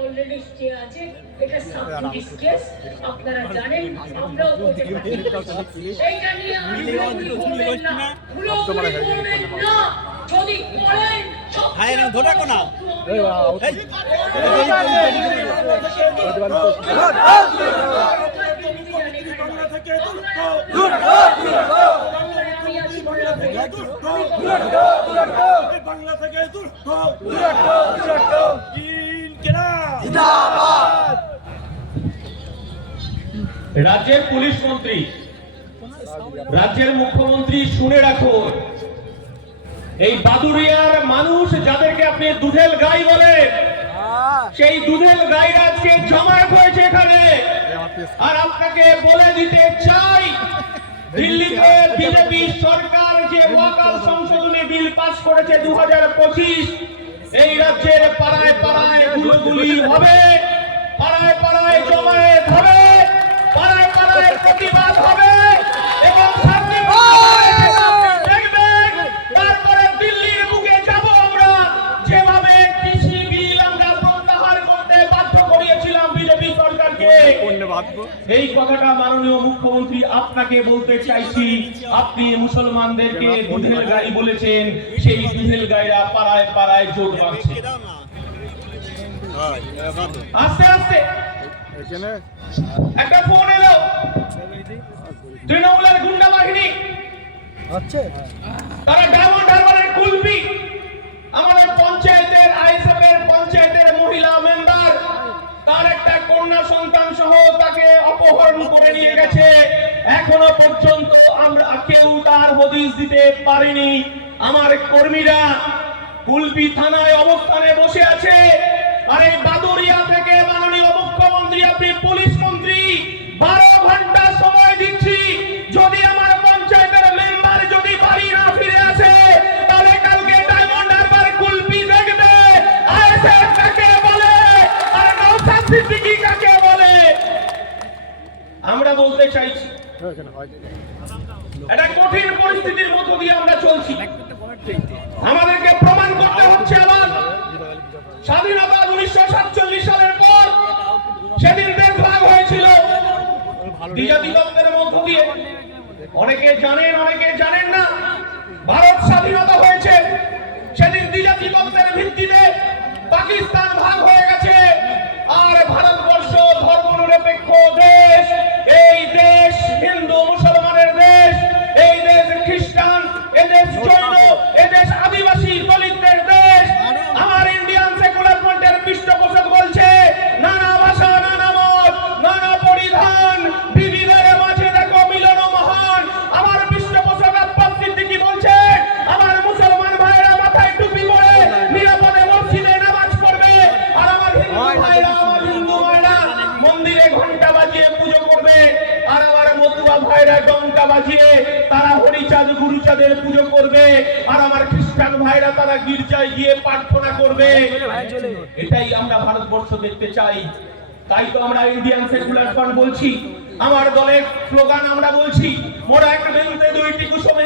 Already stay আছে। এটা sub case আপনারা জানেন আমরাও কোর্টে পাঠিয়েছি এইটা নিয়ে আপনি না। হুড়োহুড়ি করবেন না। যদি করেন হায় না। ধরে কোনা বাংলা থেকে এই বাংলা থেকে কিল কেনা রাজ্যের পুলিশ মন্ত্রী, রাজ্যের মুখ্যমন্ত্রী শুনে রাখুন। এই বাদুরিয়ার মানুষ যাদেরকে আপনি দুধেল গাই বলেন, সেই দুধেল গাইরা আজকে জমায়েত হয়েছে এখানে। আর আপনাকে বলে দিতে চাই, দিল্লিতে বিজেপি সরকার যে ওয়াকার সংশোধনী বিল পাস করেছে দু হাজার পঁচিশ, এই রাজ্যের পাড়ায় পাড়ায় গুলগুলি হবে, পাড়ায় পাড়ায় জমায়েত হবে। এই কথাটা মাননীয় মুখ্যমন্ত্রী আপনাকে বলতে চাইছি। আপনি মুসলমানদেরকে দুধেল গাই বলেছেন সেই দুধেল গাইরা পাড়ায় পাড়ায় জোট বাঁধছে। আস্তে আস্তে। একটা ফোন এলো। তৃণমূলের গুন্ডা বাহিনী। তারা ডায়মন্ড হারবারের কুলপি। কন্যা সন্তান সহ তাকে অপহরণ করে নিয়ে গেছে। এখনও পর্যন্ত আমরা কেউ তার হদিস দিতে পারিনি। আমার কর্মীরা কুলপি থানায় অবস্থানে বসে আছে। আর এই বাদুরিয়া থেকে মাননীয় মুখ্যমন্ত্রী, আপনি পুলিশ মন্ত্রী, বারো ঘণ্টা আমরা বলতে চাইছি। একটা কঠিন পরিস্থিতির মধ্য দিয়ে আমরা চলছি। আমাদেরকে প্রমাণ করতে হচ্ছে আবার স্বাধীনতা উনিশশো সাতচল্লিশ সালের পর সেদিন দেশ ভাগ হয়েছিল অনেকে জানেন অনেকে জানেন না। ভারত স্বাধীনতা হয়েছে। সেদিন দ্বিজাতি আমার ভাইরা ডঙ্কা বাজিয়ে তারা হরিচাঁদ, গুরুচাঁদের পুজো করবে। আর আমার খ্রিস্টান ভাইরা তারা গির্জায় গিয়ে প্রার্থনা করবে। এটাই আমরা ভারতবর্ষ দেখতে চাই। তাই তো আমরা ইন্ডিয়ান সেকুলার ফ্রন্ট বলছি। আমার দলের স্লোগান আমরা বলছি, মোরা একটা বিন্দুতে দুইটি কুসুম